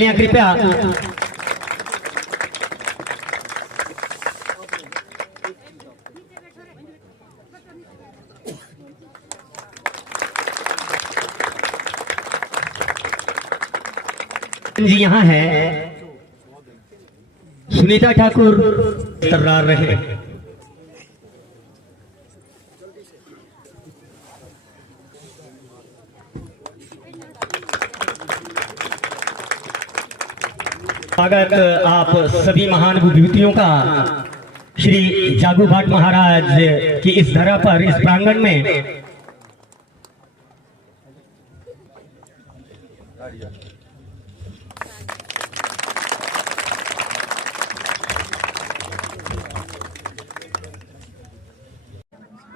कृपया जी यहाँ है सुनीता ठाकुर तर्रार रहे। स्वागत आप सभी महान विभूतियों का श्री जागू भाट महाराज की इस धरा पर, इस प्रांगण में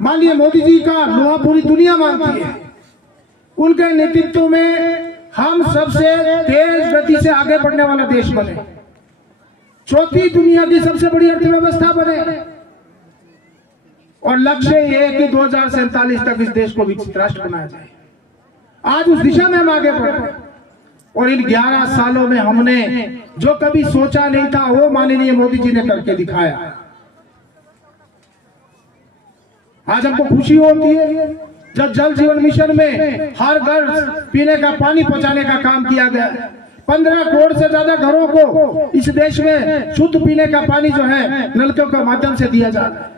माननीय मोदी जी का लोहा पूरी दुनिया मानती है। उनके नेतृत्व में हम सबसे तेज गति से आगे बढ़ने वाला देश बने, चौथी दुनिया की सबसे बड़ी अर्थव्यवस्था बने, और लक्ष्य ये है कि 2047 तक इस देश को विकसित राष्ट्र बनाया जाए। आज उस दिशा में हम आगे बढ़ रहे हैं, और इन 11 सालों में हमने जो कभी सोचा नहीं था वो माननीय मोदी जी ने करके दिखाया। आज हमको खुशी होती है जब जल जीवन मिशन में हर घर पीने का पानी पहुंचाने का काम किया गया। 15 करोड़ से ज्यादा घरों को इस देश में शुद्ध पीने का पानी जो है नलकों के माध्यम से दिया जा रहा है।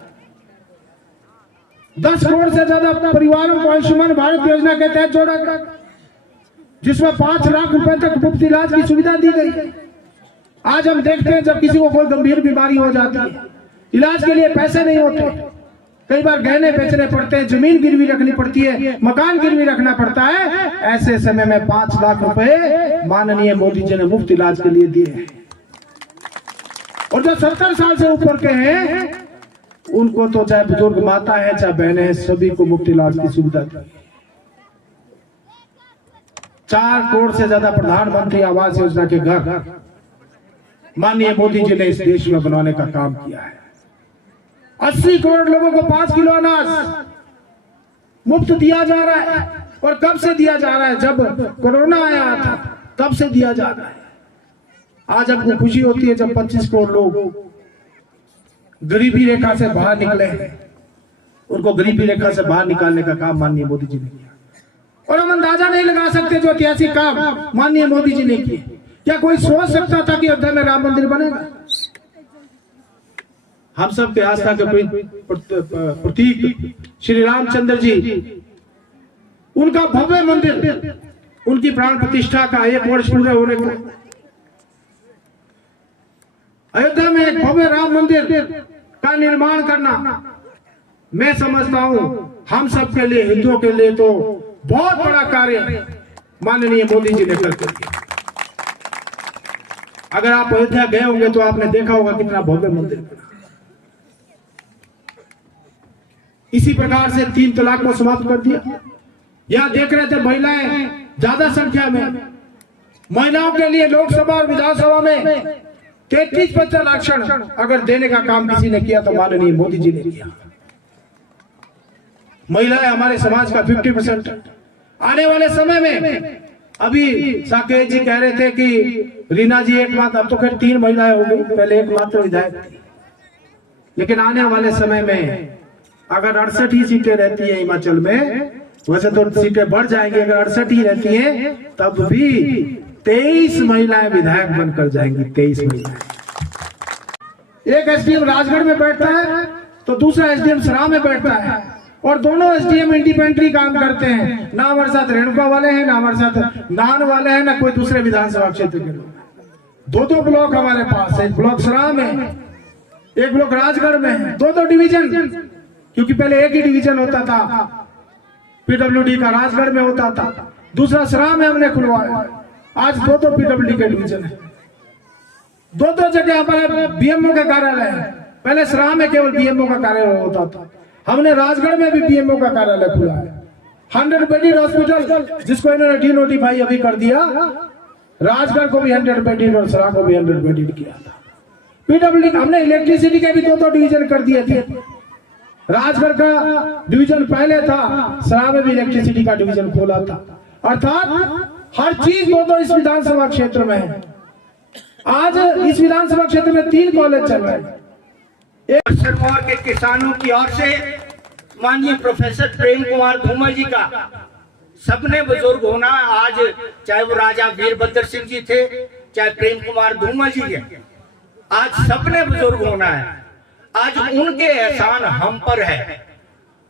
10 करोड़ से ज्यादा परिवारों को आयुष्मान भारत योजना के तहत जोड़ा गया, जिसमें 5 लाख रुपए तक मुफ्त इलाज की सुविधा दी गई। आज हम देखते हैं जब किसी को कोई गंभीर बीमारी हो जाती है, इलाज के लिए पैसे नहीं होते, कई बार गहने बेचने पड़ते हैं, जमीन गिरवी रखनी पड़ती है, मकान गिरवी रखना पड़ता है। ऐसे समय में 5 लाख रुपए माननीय मोदी जी ने मुफ्त इलाज के लिए दिए। और जो 70 साल से ऊपर के हैं उनको तो चाहे बुजुर्ग माता है चाहे बहनें हैं, सभी को मुफ्त इलाज की सुविधा दी। 4 करोड़ से ज्यादा प्रधानमंत्री आवास योजना के घर माननीय मोदी जी ने इस देश में बनाने का काम किया है। 80 करोड़ लोगों को 5 किलो अनाज मुफ्त दिया जा रहा है। और कब से दिया जा रहा है? जब कोरोना आया था तब से दिया जा रहा है। आज हमको खुशी होती है जब 25 करोड़ लोग गरीबी रेखा से बाहर निकले हैं, उनको गरीबी रेखा से बाहर निकालने का काम माननीय मोदी जी ने किया। और हम अंदाजा नहीं लगा सकते जो ऐतिहासिक काम माननीय मोदी जी ने किए। क्या कोई सोच सकता था कि अयोध्या में राम मंदिर बनेगा? हम सब के आस्था के प्रतीक श्री रामचंद्र जी, उनका भव्य मंदिर, उनकी प्राण प्रतिष्ठा का 1 वर्ष पूरे होने को अयोध्या में एक भव्य राम मंदिर का निर्माण करना, मैं समझता हूं हम सब के लिए, हिंदुओं के लिए तो बहुत बड़ा कार्य माननीय मोदी जी ने करके दिया। अगर आप अयोध्या गए होंगे तो आपने देखा होगा कितना भव्य मंदिर बना। इसी प्रकार से 3 तलाक को समाप्त कर दिया। यहां देख रहे थे महिलाएं ज्यादा संख्या में, महिलाओं के लिए लोकसभा और विधानसभा में 33% आरक्षण अगर देने का काम किसी ने किया तो माननीय मोदी जी ने किया। महिलाएं हमारे समाज का 50%। आने वाले समय में अभी साकेत जी कह रहे थे कि रीना जी एकमात्र, अब तो खैर 3 महिलाएं हो गई, पहले एकमात्र विधायक थी। लेकिन आने वाले समय में अगर 68 ही सीटें रहती है हिमाचल में, वैसे तो सीटें बढ़ जाएंगी, अगर 68 ही रहती है तब भी 23 महिलाएं विधायक बनकर जाएंगी। 23 महिलाएं। एक एसडीएम राजगढ़ में बैठता है तो दूसरा एसडीएम सराह में बैठता है, और दोनों एसडीएम इंडिपेंडेंटली काम करते हैं। ना हमारे साथ रेणुका वाले हैं, ना हमारे साथ नान वाले हैं, ना कोई दूसरे विधानसभा क्षेत्र के लोग। 2 ब्लॉक हमारे पास है, एक ब्लॉक सराह में, एक ब्लॉक राजगढ़ में है। 2 डिवीजन, क्योंकि पहले एक ही डिवीजन होता था, पीडब्ल्यूडी का राजगढ़ में होता था, दूसरा सराह में हमने खुलवाया। आज 2 पीडब्ल्यूडी के डिवीजन है। 2 जगह हमारे बीएमओ का कार्यालय है। पहले सराह में केवल बीएमओ का कार्यालय होता था, हमने राजगढ़ में भी बीएमओ का कार्यालय खुला है। 100 बेडेड हॉस्पिटल, जिसको इन्होंने डीनोटिफाई अभी कर दिया, राजगढ़ को भी 100 बेडेड और सराह को भी 100 बेडेड किया था। पीडब्ल्यूडी हमने इलेक्ट्रिसिटी के भी 2 डिवीजन कर दिए थे। राजगढ़ का डिवीजन पहले था, सराह में भी इलेक्ट्रिसिटी का डिवीजन खोला था। अर्थात हर चीज 2 इस विधानसभा क्षेत्र में है। आज इस विधानसभा क्षेत्र में 3 कॉलेज चल रहे हैं। सिरमौर के किसानों की ओर से माननीय प्रोफेसर प्रेम कुमार धूमल जी का सबने बुजुर्ग होना, आज चाहे वो राजा वीरभद्र सिंह जी थे, चाहे प्रेम कुमार धूमल जी है, आज सबने बुजुर्ग होना है। आज उनके एहसान हम पर है।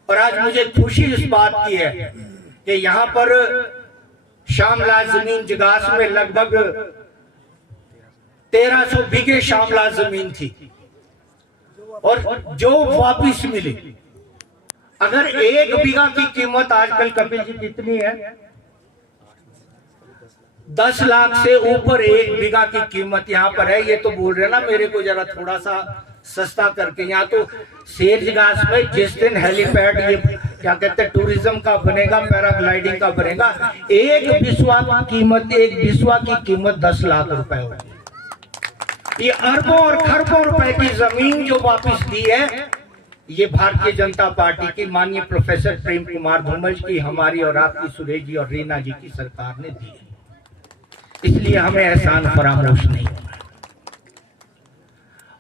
और आज मुझे खुशी इस बात की है कि यहाँ पर श्यामलाल जमीन जिगास में लगभग 1300 बीघे श्यामलाल जमीन थी और जो वापिस मिली। अगर 1 बीघा की कीमत आजकल कपिल जी कितनी है? 10 लाख से ऊपर 1 बीघा की कीमत यहाँ पर है। ये तो बोल रहे ना मेरे को जरा थोड़ा सा सस्ता करके। यहाँ तो शेरजगास में जिस दिन हेलीपैड ये क्या कहते हैं टूरिज्म का बनेगा, पैराग्लाइडिंग का बनेगा, एक बिस्वा की कीमत 10 लाख रुपए होगी। ये अरबों और खरबों रुपए की जमीन जो वापस दी है, ये भारतीय जनता पार्टी की माननीय प्रोफेसर प्रेम कुमार धूमल की, हमारी और आपकी सुरेश जी और रीना जी की सरकार ने दी है। इसलिए हमें एहसान फरामोश नहीं होगा।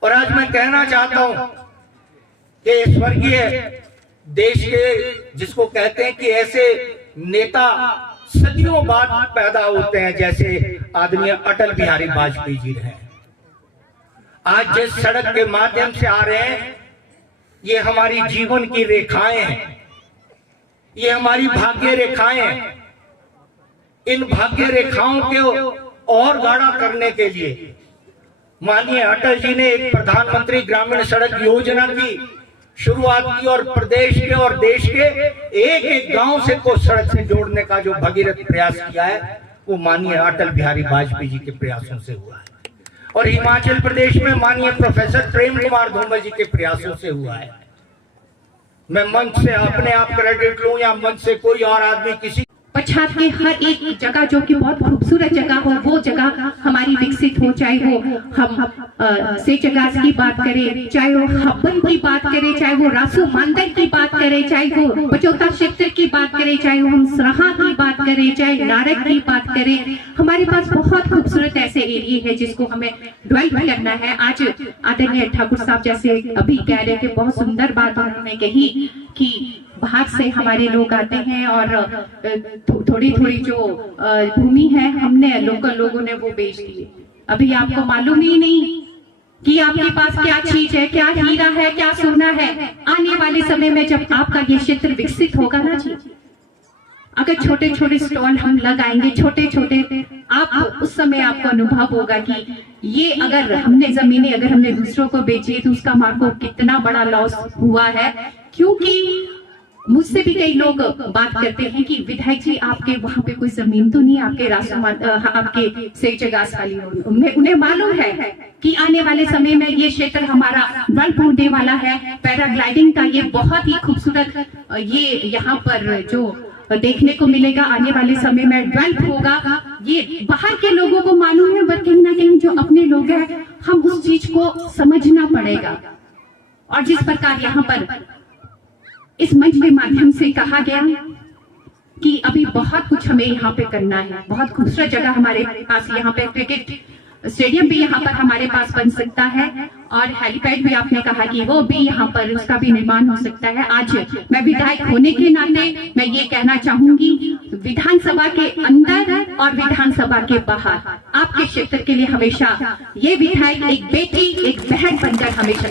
और आज मैं कहना चाहता हूं कि स्वर्गीय देश के जिसको कहते हैं कि ऐसे नेता सदियों बाद पैदा होते हैं जैसे आदमी अटल बिहारी वाजपेयी जी रहे। आज जिस सड़क के माध्यम से आ रहे हैं, ये हमारी जीवन की रेखाएं हैं, ये हमारी भाग्य रेखाएं हैं। इन भाग्य रेखाओं को और गाढ़ा करने के लिए माननीय अटल जी ने एक प्रधानमंत्री ग्रामीण सड़क योजना की शुरुआत की और प्रदेश के और देश के एक एक गांव से को सड़क से जोड़ने का जो भगीरथ प्रयास किया है, वो माननीय अटल बिहारी वाजपेयी जी के प्रयासों से हुआ है। और हिमाचल प्रदेश में माननीय प्रोफेसर प्रेम कुमार धूमल जी के प्रयासों से हुआ है। मैं मंच से अपने आप क्रेडिट लूं या मंच से कोई और आदमी किसी पछात के हर एक जगह जो कि बहुत खूबसूरत जगह हो, वो जगह हमारी विकसित हो। चाहे वो हम सेचगास की बात करें, चाहे वो हब्बन की बात करें, चाहे वो रासू मांदर की बात करें, चाहे वो पचौता क्षेत्र की बात करें, चाहे वो हम सराहा की बात करें, चाहे नारक की बात करें। हमारे पास बहुत खूबसूरत ऐसे एरिया है जिसको हमें डेवलप करना है। आज आदरणीय ठाकुर साहब जैसे अभी कह रहे थे, बहुत सुंदर बात उन्होंने कही कि बाहर से हमारे लोग आते हैं और थोड़ी थोड़ी जो भूमि है हमने लोकल लोगों ने वो बेच दी। अभी आपको मालूम ही नहीं कि आपके पास क्या चीज है, क्या हीरा है, क्या सोना है। आने वाले समय में जब आपका ये क्षेत्र विकसित होगा ना जी, अगर छोटे छोटे स्टॉल हम लगाएंगे, छोटे छोटे, आप उस समय आपको अनुभव होगा कि ये अगर हमने जमीनें अगर हमने दूसरों को बेची तो उसका हमारे को कितना बड़ा लॉस हुआ है। क्योंकि मुझसे भी कई लोग बात करते हैं कि विधायक जी आपके वहां पे कोई जमीन तो नहीं, आपके आपके सेचगास वाली उन्हें मालूम है कि आने वाले समय में ये क्षेत्र हमारा डेवलप होने वाला है। पैराग्लाइडिंग का ये बहुत ही खूबसूरत ये यहाँ पर जो देखने को मिलेगा, आने वाले समय में डेवलप होगा। ये बाहर के लोगों को मालूम है, पर कहीं ना कहीं जो अपने लोग हैं, हम उस चीज को समझना पड़ेगा। और जिस प्रकार यहाँ पर इस मंच के माध्यम से कहा गया कि अभी बहुत कुछ हमें यहाँ पे करना है। बहुत खूबसूरत जगह हमारे पास यहाँ पे क्रिकेट स्टेडियम भी यहाँ पर हमारे पास बन सकता है और हेलीपैड भी आपने कहा कि वो भी यहाँ पर उसका भी निर्माण हो सकता है। आज मैं विधायक होने के नाते मैं ये कहना चाहूंगी, विधानसभा के अंदर और विधानसभा के बाहर आपके क्षेत्र के लिए हमेशा ये विधायक एक बेटी एक बहन बनकर हमेशा